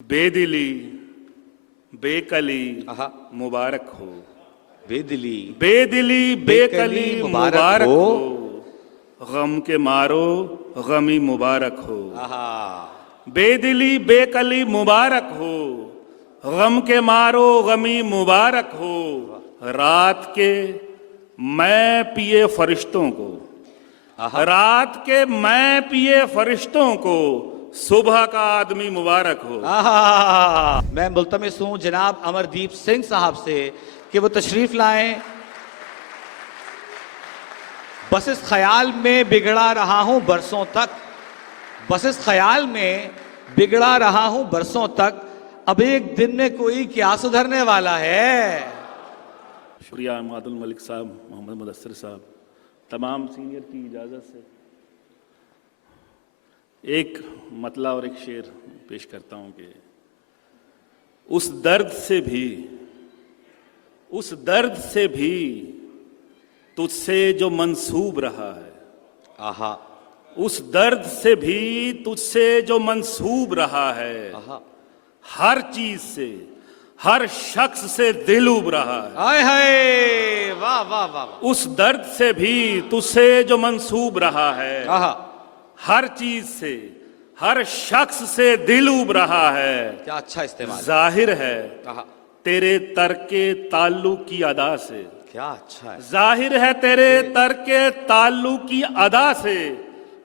बेदिली बेकली आहा। मुबारक हो। बेदिली बेदिली बेकली मुबारक हो। गम के मारो गमी मुबारक हो। आहा। बेदिली बेकली मुबारक हो। गम के मारो गमी मुबारक हो। रात के मैं पिए फरिश्तों को, आहा। रात के मैं पिए फरिश्तों को सुबह का आदमी मुबारक हो। आहा। मैं मुल्तमिस हूं जनाब अमरदीप सिंह साहब से कि वो तशरीफ लाएं। बस इस ख्याल में बिगड़ा रहा हूं बरसों तक, बस इस ख्याल में बिगड़ा रहा हूं बरसों तक, अब एक दिन में कोई क्या सुधरने वाला है। शुक्रिया मादुल मलिक साहब, मोहम्मद मुदस्सिर साहब, तमाम सीनियर की इजाज़त से एक मतला और एक शेर पेश करता हूं कि उस दर्द से भी तुझसे जो मंसूब रहा है। आहा। उस दर्द से भी तुझसे जो मंसूब रहा है। आहा। हर चीज से, हर शख्स से दिल उब रहा है। हाय हाय, वाह वाह वाह। उस दर्द से भी तुझसे जो मंसूब रहा है। आहा। हर चीज से, हर शख्स से दिल उब रहा है। क्या अच्छा इस्तेमाल। जाहिर है आहा। तेरे तर्के ताल्लुक की अदा से, क्या अच्छा है। जाहिर है तेरे तर्के ताल्लुक की अदा से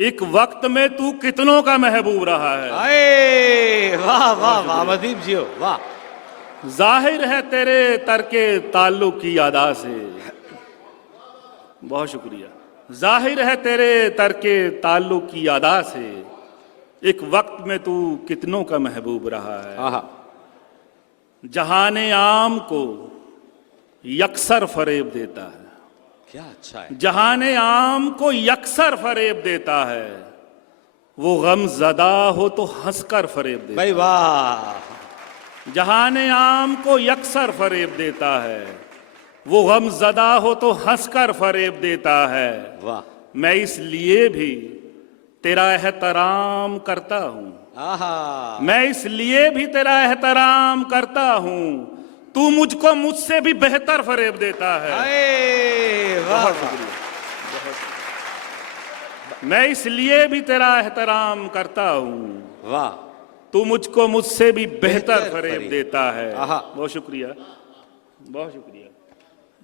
एक वक्त में तू कितनों का महबूब रहा है। अरे वाह वाह वाह अमरदीप जी हो, वाह। जाहिर है तेरे तर्के ताल्लुक की अदा से, बहुत शुक्रिया। जाहिर है तेरे तर्के ताल्लुक की अदा से एक वक्त में तू कितनों का महबूब रहा है। आहा। जहाने आम को यकसर फरेब देता है, क्या अच्छा है। जहाने आम को यकसर फरेब देता है, वो गम ज़दा हो तो हंसकर फरेब देता भाई वाह। है। जहाने आम को यकसर फरेब देता है, वो गम ज़दा हो तो हंसकर फरेब देता है। वाह। मैं इसलिए भी तेरा एहतराम करता हूँ, आहा। मैं इसलिए भी तेरा एहतराम करता हूँ, तू मुझको मुझसे भी बेहतर फरेब देता है। अरे वाह बहुत वाह। शुक्रिया, मैं इसलिए भी तेरा एहतराम करता हूँ, वाह। तू मुझको मुझसे भी बेहतर बेहतर फरेब फरेब देता है। आहा। बहुत शुक्रिया, बहुत शुक्रिया।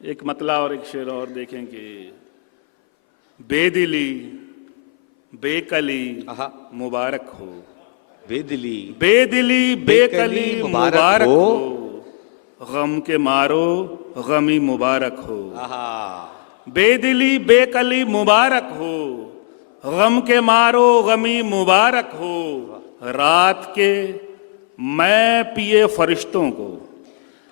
एक मतला और एक शेर और देखें कि बेदिली बेकली आहा। मुबारक हो। बेदिली बेदिली बेकली मुबारक हो। गम के मारो गमी मुबारक हो। आहा। बेदिली बेकली मुबारक हो। गम के मारो गमी मुबारक हो। रात के मैं पिए फरिश्तों को,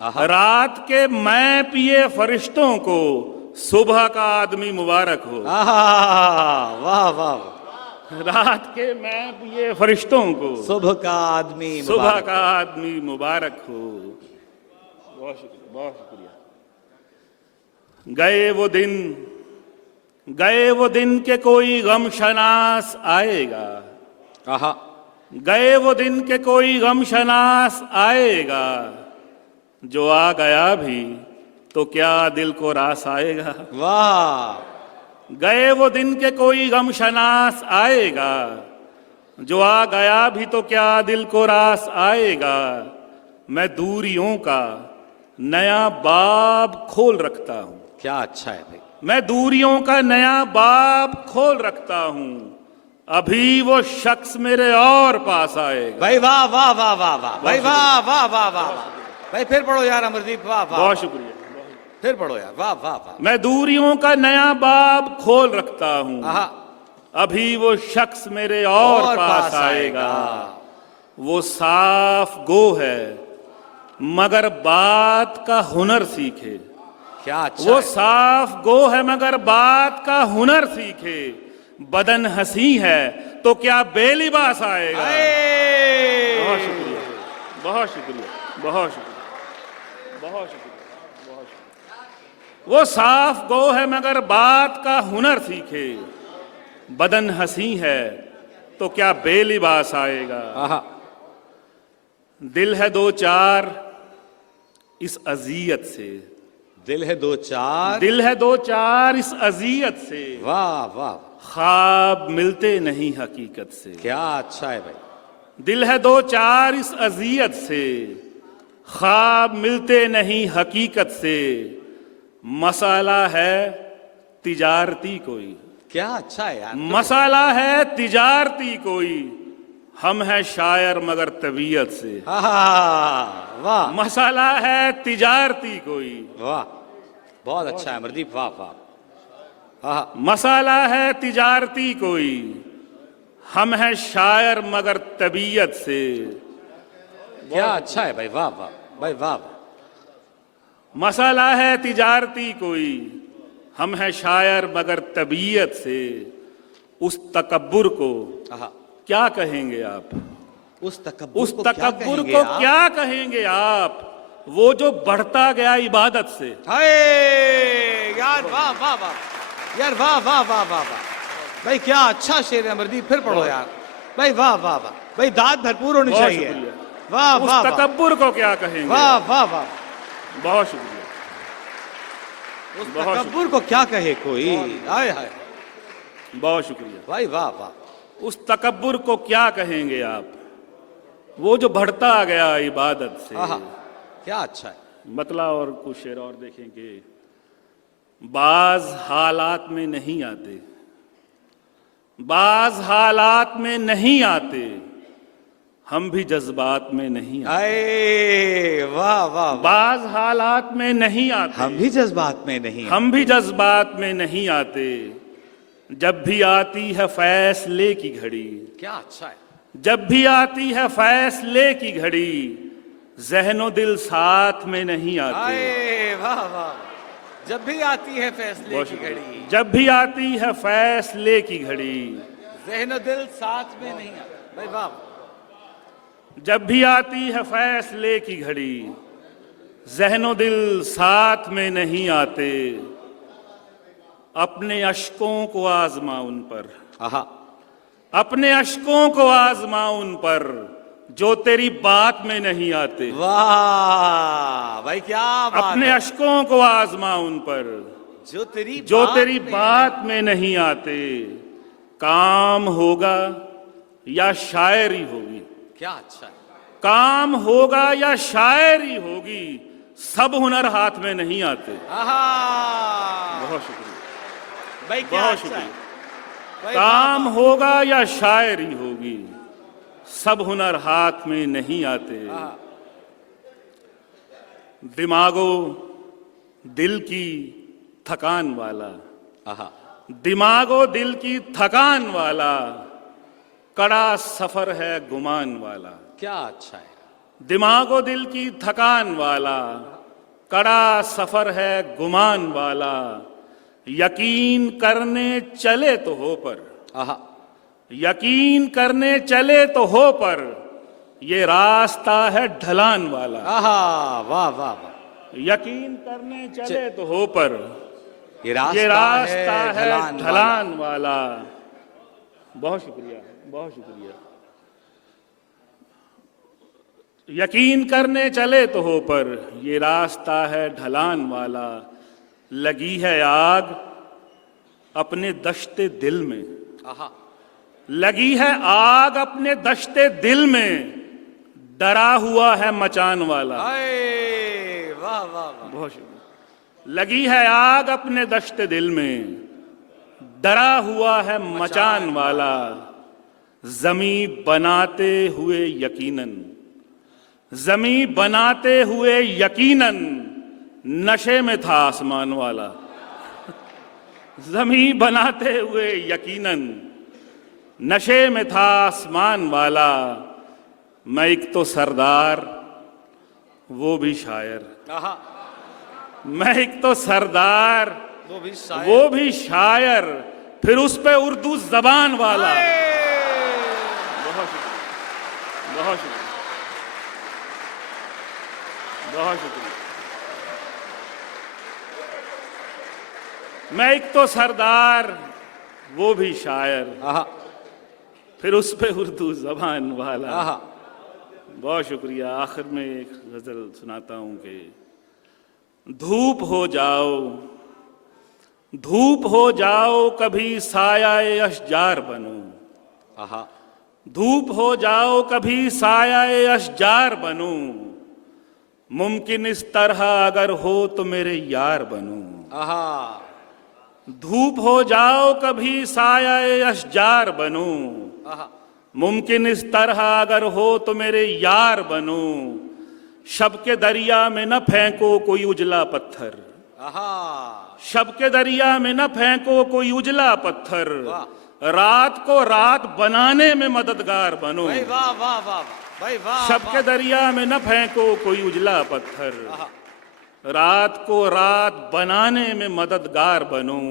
आहा। रात के मैं पिए फरिश्तों को सुबह का आदमी मुबारक हो। आहा। वाह वाह। रात के मैं पिए फरिश्तों को सुबह का आदमी सुबह मुबारक का हो। आदमी मुबारक हो। बहुत शुक्रिया, बहुत शुक्रिया। गए वो दिन के कोई गम शनास आएगा। आहा। गए वो दिन के कोई गम शनास आएगा, जो आ गया भी तो क्या दिल को रास आएगा। वाह। गए वो दिन के कोई गम शनास आएगा, जो आ गया भी तो क्या दिल को रास आएगा। मैं दूरियों का नया बाब खोल रखता हूँ, क्या अच्छा है भाई। मैं दूरियों का नया बाब खोल रखता हूँ, अभी वो शख्स मेरे और पास आएगा। भाई वाह वाह वाह वाह वाह। भाई वाह वाह वाह वाह। भाई फिर पढ़ो यार अमरदीप, वाह वाह। बहुत शुक्रिया। फिर पढ़ो यार, वाह वाह वाह। मैं दूरियों का नया बाब खोल रखता हूँ, आहा। अभी वो शख्स मेरे और पास आएगा। वो साफ गो है मगर बात का हुनर सीखे। क्या अच्छा वो है। साफ गो है मगर बात का हुनर सीखे। बदन हंसी है तो क्या बेलिबास आएगा। बहुत शुक्रिया, बहुत शुक्रिया, बहुत शुक्रिया, बहुत शुक्रिया, बहुत शुक्रिया। वो साफ गो है मगर बात का हुनर सीखे। बदन हंसी है तो क्या बेलिबास आएगा। आहा। दिल है दो चार इस अजियत से, दिल है दो चार, दिल है दो चार इस अजियत से, वाह वाह, ख्वाब मिलते नहीं हकीकत से। क्या अच्छा है भाई। दिल है दो चार इस अजियत से, ख्वाब मिलते नहीं हकीकत से, मसाला है तिजारती कोई। क्या अच्छा है यार। मसाला है तिजारती कोई, हम हैं शायर मगर तबीयत से। वाह मसाला है तिजारती कोई, वाह, बहुत अच्छा है अमरदीप, वाह वाह। मसाला है तिजारती कोई, हम हैं शायर मगर तबीयत से। क्या अच्छा है भाई, वाह वाह भाई, वाह वाह। मसाला है तिजारती कोई, हम हैं शायर मगर तबीयत से। उस तकब्बुर को क्या कहेंगे आप? उस तकब्बुर को क्या कहेंगे आप? वो जो बढ़ता गया इबादत से। हाय यार, वाह वाह वाह यार, वाह वाह वाह वाह वाह भाई, क्या अच्छा शेर है अमरदीप, फिर पढ़ो यार भाई, वाह वाह वाह भाई, दाद भरपूर होनी चाहिए। वाह वाह, उस तकब्बुर को क्या कहेंगे? वाह वाह वाह, बहुत शुक्रिया। उस तकब्बुर को क्या कहे कोई, हाय हाय, बहुत शुक्रिया भाई, वाह वाह। उस तकब्बुर को क्या कहेंगे आप? वो जो बढ़ता गया इबादत से। क्या अच्छा है। मतलब और कुछ शेर और देखेंगे। बाज हालात में नहीं आते, बाज हालात में नहीं आते, हम भी जज्बात में नहीं आते। वाह वाह, बाज हालात में नहीं आते, हम भी जज्बात में नहीं, हम भी जज्बात में नहीं आते, जब भी आती है फैसले की घड़ी। क्या अच्छा है। जब भी आती है फैसले की घड़ी, ज़हनो दिल साथ में नहीं आते। वाह वाह, जब भी आती है फैसले की घड़ी, जब भी आती है फैसले की घड़ी, ज़हनो दिल साथ में नहीं आते। भाई वाह, जब भी आती है फैसले की घड़ी, ज़हनो दिल साथ में नहीं आते, अपने अश्कों को आजमा उन पर। अपने अश्कों को आजमा उन पर, जो तेरी बात में नहीं आते। वाह भाई, क्या बात। अपने अश्कों को आजमा उन पर, जो तेरी बात में नहीं आते, काम होगा या शायरी होगी। क्या अच्छा है। काम होगा या शायरी होगी, सब हुनर हाथ में नहीं आते। बहुत शुक्रिया भाई, क्या बहुत अच्छा शुक्रिया। है। काम होगा या शायरी होगी, सब हुनर हाथ में नहीं आते। दिमागो दिल की थकान वाला, दिमागो दिल की थकान वाला, कड़ा सफर है गुमान वाला। क्या अच्छा है। दिमागो दिल की थकान वाला, कड़ा सफर है गुमान वाला, यकीन करने चले तो हो पर। यकीन करने चले तो हो पर, ये रास्ता है ढलान वाला। वाह वाह वाह, यकीन करने चले तो हो पर, ये रास्ता है ढलान वाला। बहुत शुक्रिया, बहुत शुक्रिया। यकीन करने चले तो हो पर, ये रास्ता है ढलान वाला, लगी है आग अपने दश्ते दिल में। लगी है आग अपने दश्ते दिल में, डरा हुआ है मचान वाला। वाह वाह वाह, बहुत शुक्रिया। लगी है आग अपने दश्ते दिल में, डरा हुआ है मचान वाला, जमी बनाते हुए यकीनन, जमी बनाते हुए यकीनन, नशे में था आसमान वाला। जमी बनाते हुए यकीनन, नशे में था आसमान वाला, मैं एक तो सरदार वो भी शायर। मैं एक तो सरदार वो भी शायर, फिर उस पे उर्दू जबान वाला। बहुत शुक्रिया, बहुत शुक्रिया, बहुत शुक्रिया। मैं एक तो सरदार वो भी शायर, फिर उस पे उर्दू जबान वाला। बहुत शुक्रिया। आखिर में एक गजल सुनाता हूं कि धूप हो जाओ, धूप हो जाओ, कभी सायाए अशजार बनो। आहा, धूप हो जाओ, कभी सायाए अशजार बनो। मुमकिन इस तरह अगर हो तो मेरे यार बनो। आहा, धूप हो जाओ, कभी सायाए अशजार बनो। आहा, मुमकिन इस तरह अगर हो तो मेरे यार बनो। शब के दरिया में न फेंको कोई उजला पत्थर। आहा, शब के दरिया में न फेंको कोई उजला पत्थर। वाह। रात को रात बनाने में मददगार बनो। भाई वाह वाह वाह वाह, भाई वाह शब के दरिया में न फेंको कोई उजला पत्थर। आहा, रात को रात बनाने में मददगार बनो।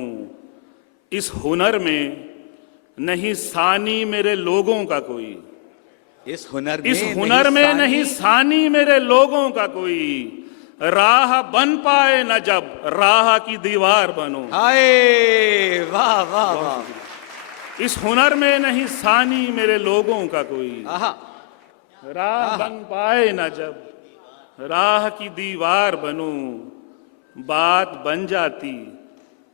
इस हुनर में नहीं सानी मेरे लोगों का कोई। इस हुनर में नहीं सानी मेरे लोगों का कोई। राह बन पाए न जब राह की दीवार बनो। हाय, वाह वाह वाह, इस हुनर में नहीं सानी मेरे लोगों का कोई। आहा, राह बन पाए न जब राह की दीवार बनो। बात बन जाती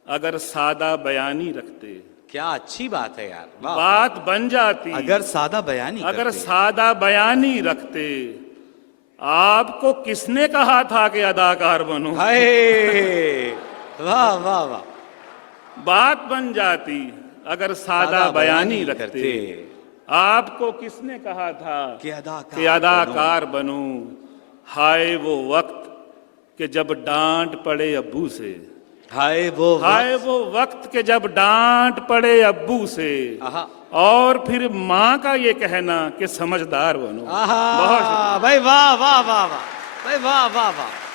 अगर सादा बयानी रखते। क्या अच्छी बात है यार, वाह। बात बन जाती अगर सादा बयानी अगर करते। सादा बयानी रखते। आपको किसने कहा था कि अदाकार बनो। हाय, वाह वाह वाह, बात बन जाती अगर सादा बयानी रखते। आपको किसने कहा था कि अदाकार बनो। हाय वो वक्त कि जब डांट पड़े अब्बू से। हाय वो वक्त के जब डांट पड़े अब्बू से। आहा, और फिर माँ का ये कहना कि समझदार बनो। आहा, भाई वाह वाह वाह वाह, भाई वाह वाह वाह।